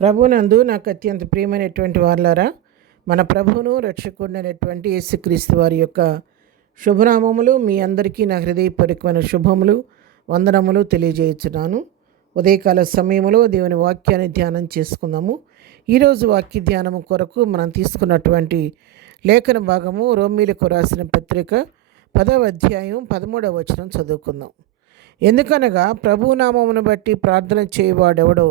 ప్రభునందు నాకు అత్యంత ప్రియమైనటువంటి వారులారా, మన ప్రభువును రక్షకుడైనటువంటి యేసుక్రీస్తు వారి యొక్క శుభనామములు మీ అందరికీ నా హృదయపూర్వకమైన శుభములు, వందనములు తెలియజేయుచున్నాను. ఉదయకాల సమయంలో దేవుని వాక్యాన్ని ధ్యానం చేసుకుందాము. ఈరోజు వాక్య ధ్యానము కొరకు మనం తీసుకున్నటువంటి లేఖన భాగము రోమీలకు రాసిన పత్రిక 10వ అధ్యాయం 13వ వచనం చదువుకుందాం. ఎందుకనగా ప్రభునామమును బట్టి ప్రార్థన చేయవాడెవడో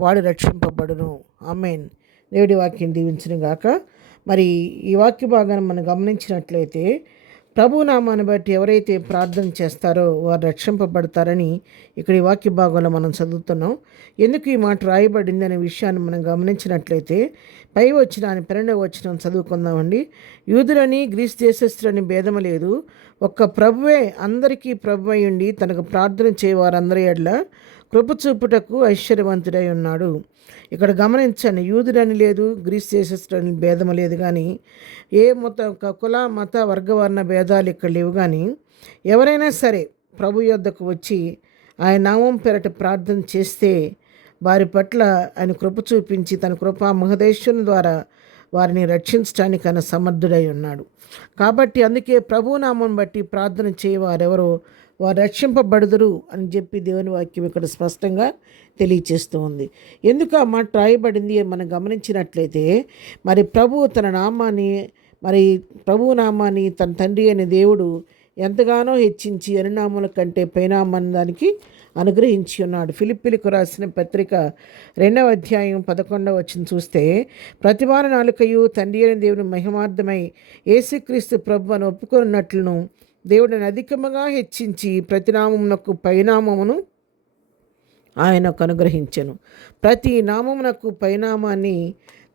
వాడు రక్షింపబడును. ఆమేన్. దేవుడి వాక్యం దీవించును గాక. మరి ఈ వాక్య భాగాన్ని మనం గమనించినట్లయితే ప్రభునామాన్ని బట్టి ఎవరైతే ప్రార్థన చేస్తారో వారు రక్షింపబడతారని ఇక్కడ ఈ వాక్య భాగంలో మనం చదువుతున్నాం. ఎందుకు ఈ మాట రాయబడింది అనే విషయాన్ని మనం గమనించినట్లయితే పై వచనాన్ని 12వ వచనం చదువుకుందామండి. యూదులని గ్రీస్ దేశస్థులని భేదము లేదు, ఒక్క ప్రభువే అందరికీ ప్రభు అయి ఉండి తనకు ప్రార్థన చేయవారందరి ఎడల కృప చూపుటకు ఐశ్వర్యవంతుడై ఉన్నాడు. ఇక్కడ గమనించండి, యూదుడని లేదు, గ్రీస్ దేశస్థులని భేదము లేదు, కానీ ఏ కుల మత వర్గవర్ణ భేదాలు ఇక్కడ లేవు. కానీ ఎవరైనా సరే ప్రభు యొద్దకు వచ్చి ఆయన నామం పేరట ప్రార్థన చేస్తే వారి పట్ల ఆయన కృప చూపించి తన కృపా మహదేశ్వరుని ద్వారా వారిని రక్షించడానికి ఆయన సమర్థుడై ఉన్నాడు. కాబట్టి అందుకే ప్రభునామం బట్టి ప్రార్థన చేయవారెవరో వారు రక్షింపబడుదురు అని చెప్పి దేవుని వాక్యం ఇక్కడ స్పష్టంగా తెలియచేస్తూ ఉంది. ఎందుకు ఆ మాట రాయబడింది మనం గమనించినట్లయితే, మరి ప్రభువు తన నామాన్ని, మరి ప్రభువు నామాన్ని తన తండ్రి అనే దేవుడు ఎంతగానో హెచ్చించి అనునామముల కంటే పైనామాన్ని దానికి అనుగ్రహించి ఉన్నాడు. ఫిలిప్పీలకు రాసిన పత్రిక 2వ అధ్యాయం 11వ వచనం చూస్తే, ప్రతివాని నాలుకయు తండ్రి అయిన దేవుని మహిమార్థమై యేసుక్రీస్తు ప్రభు అని ఒప్పుకున్నట్లును దేవుడిని అధికముగా హెచ్చించి ప్రతినామమునకు పైనామమును ఆయనకు అనుగ్రహించెను. ప్రతి నామమునకు పైనామాన్ని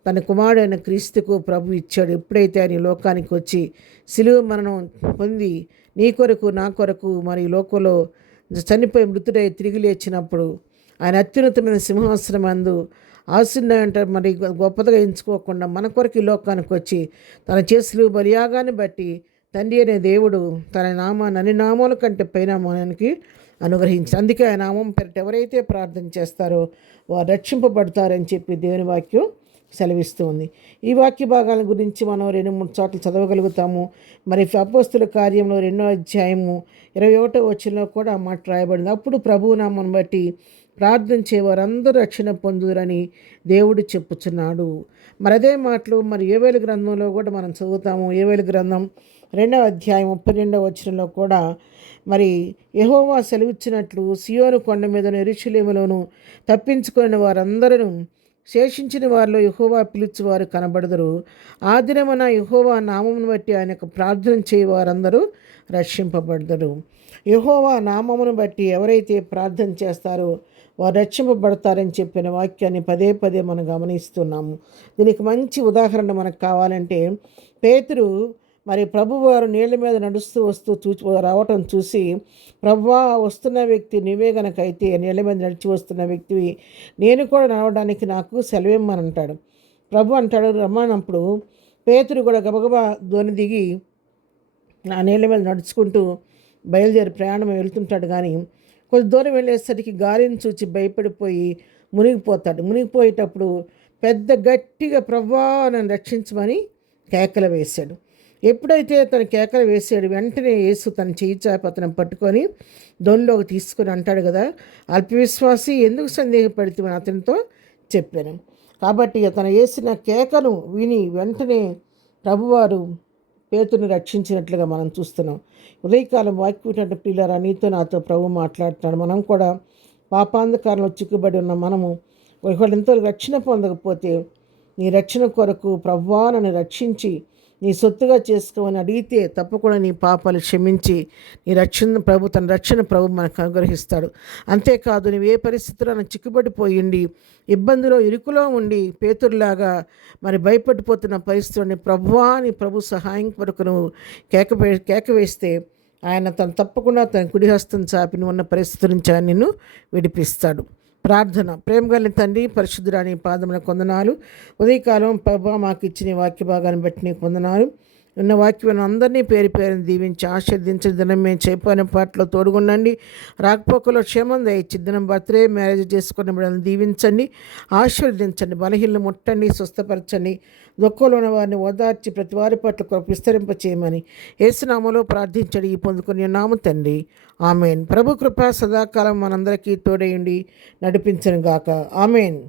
తన కుమారుడైన క్రీస్తుకు ప్రభు ఇచ్చాడు. ఎప్పుడైతే ఆయన లోకానికి వచ్చి సిలువ మరణం పొంది నీ కొరకు నా కొరకు మరి లోకంలో చనిపోయి మృతుడై తిరిగి లేచినప్పుడు ఆయన అత్యున్నతమైన సింహాసనం అందు ఆశీర్వాదంటే మరి గొప్పదిగా ఎంచుకోకుండా మన కొరకు ఈ లోకానికి వచ్చి తన చేతులు బలియాగాన్ని బట్టి తండ్రి అనే దేవుడు తన నామాన్ని అన్ని నామాల కంటే పైనామానికి అనుగ్రహించి, అందుకే ఆ నామం పేరిట ఎవరైతే ప్రార్థన చేస్తారో వారు రక్షింపబడతారని చెప్పి దేవుని వాక్యం సెలవిస్తూ ఉంది. ఈ వాక్య భాగాల గురించి మనం 2-3 చోట్ల చదవగలుగుతాము. మరి అపోస్తుల కార్యంలో 2వ అధ్యాయము 21వ వచనంలో కూడా ఆ మాట రాయబడింది. అప్పుడు ప్రభునామం బట్టి ప్రార్థన చేయవారందరూ రక్షణ పొందురని దేవుడు చెప్పుచున్నాడు. మరి అదే మాటలు మరి యోవేలు గ్రంథంలో కూడా మనం చదువుతాము. యోవేలు గ్రంథం 2వ అధ్యాయం 32వ వచనంలో కూడా మరి యెహోవా సెలవిచ్చినట్లు సియోను కొండ మీదను యెరూషలేములోను తప్పించుకుని వారందరూ శేషించిన వారిలో యెహోవా పిలుచువారు కనబడదురు. ఆ దినమున యెహోవా నామమును బట్టి ఆయనకు ప్రార్థన చేయవారందరూ రక్షింపబడదురు. యెహోవా నామమును బట్టి ఎవరైతే ప్రార్థన చేస్తారో వారు రక్షింపబడతారని చెప్పిన వాక్యాన్ని పదే పదే మనం గమనిస్తున్నాము. దీనికి మంచి ఉదాహరణ మనకు కావాలంటే, పేతురు మరి ప్రభువారు నీళ్ళ మీద నడుస్తూ రావటం చూసి, ప్రభువా వస్తున్న వ్యక్తి నీవే గనకైతే నీళ్ళ మీద నడిచి వస్తున్న వ్యక్తివి, నేను కూడా నడవడానికి నాకు సెలవిమ్మని అంటాడు. ప్రభు అంటాడు రమ్మన్నప్పుడు పేతురు కూడా గబగబా ధ్వని దిగి ఆ నీళ్ళ మీద నడుచుకుంటూ బయలుదేరి ప్రయాణం వెళ్తుంటాడు. కానీ కొద్ది దూరం వెళ్ళేసరికి గాలిని చూచి భయపడిపోయి మునిగిపోతాడు. మునిగిపోయేటప్పుడు పెద్ద గట్టిగా ప్రభువా నన్ను రక్షించమని కేకలు వేశాడు. ఎప్పుడైతే తను కేకలు వేసాడు, వెంటనే యేసు తన చేయి చాపి అతను పట్టుకొని దొన్లోకి తీసుకొని అంటాడు కదా, అల్పవిశ్వాసి ఎందుకు సందేహపడితే అతనితో చెప్పాను. కాబట్టి తను వేసిన కేకను విని వెంటనే ప్రభువారు పేతుని రక్షించినట్లుగా మనం చూస్తున్నాం. ఉదయకాలం వాక్యం పిల్లరా, నీతో నాతో ప్రభు మాట్లాడుతున్నాడు. మనం కూడా పాపాంధకారంలో చిక్కుబడి ఉన్న మనము ఒకవేళ ఎంతో రక్షణ పొందకపోతే నీ రక్షణ కొరకు ప్రభువా నన్ను రక్షించి నీ సొత్తుగా చేసుకోమని అడిగితే తప్పకుండా నీ పాపాలు క్షమించి నీ తన రక్షణ ప్రభు మనకు అనుగ్రహిస్తాడు. అంతేకాదు, నువ్వు ఏ పరిస్థితిలో చిక్కుబడిపోయిండి ఇబ్బందిలో ఇరుకులో ఉండి పేతురులాగా మరి భయపడిపోతున్న పరిస్థితులని ప్రభువా నీ ప్రభు సహాయం కొరకు నువ్వు కేక వేస్తే ఆయన తప్పకుండా తన కుడి హస్తం చాపి నువ్వు ఉన్న పరిస్థితి నుంచి ఆయన నిన్ను విడిపిస్తాడు. ప్రార్థన. ప్రేమ గల తండ్రి, పరిశుద్ధురాని పాదముల కొందనాలు. ఉదయకాలం ప్రభా మాకు ఇచ్చిన వాక్య భాగాన్ని బట్టి నీకు వందనాలు. ఉన్న వాక్యం అందరినీ పేరు పేరుని దీవించి ఆశీర్దించిన దినం మేము చెప్పిన పాటలో తోడుగుండండి. రాకపోకలో క్షేమం దయచి దినం బర్త్డే మ్యారేజ్ చేసుకున్న బిడ్డలను దీవించండి, ఆశీర్వదించండి, బలహీనలు ముట్టండి, స్వస్థపరచండి, దుఃఖంలో ఉన్న వారిని ఓదార్చి ప్రతి వారి పట్ల కృప విస్తరింప చేయమని యేసునామములో ప్రార్థించడి ఈ పొందుకుని నామ తండ్రి, ఆమెన్. ప్రభు కృప సదాకాలం మనందరికీ తోడయుండి నడిపించను గాక. ఆమెన్.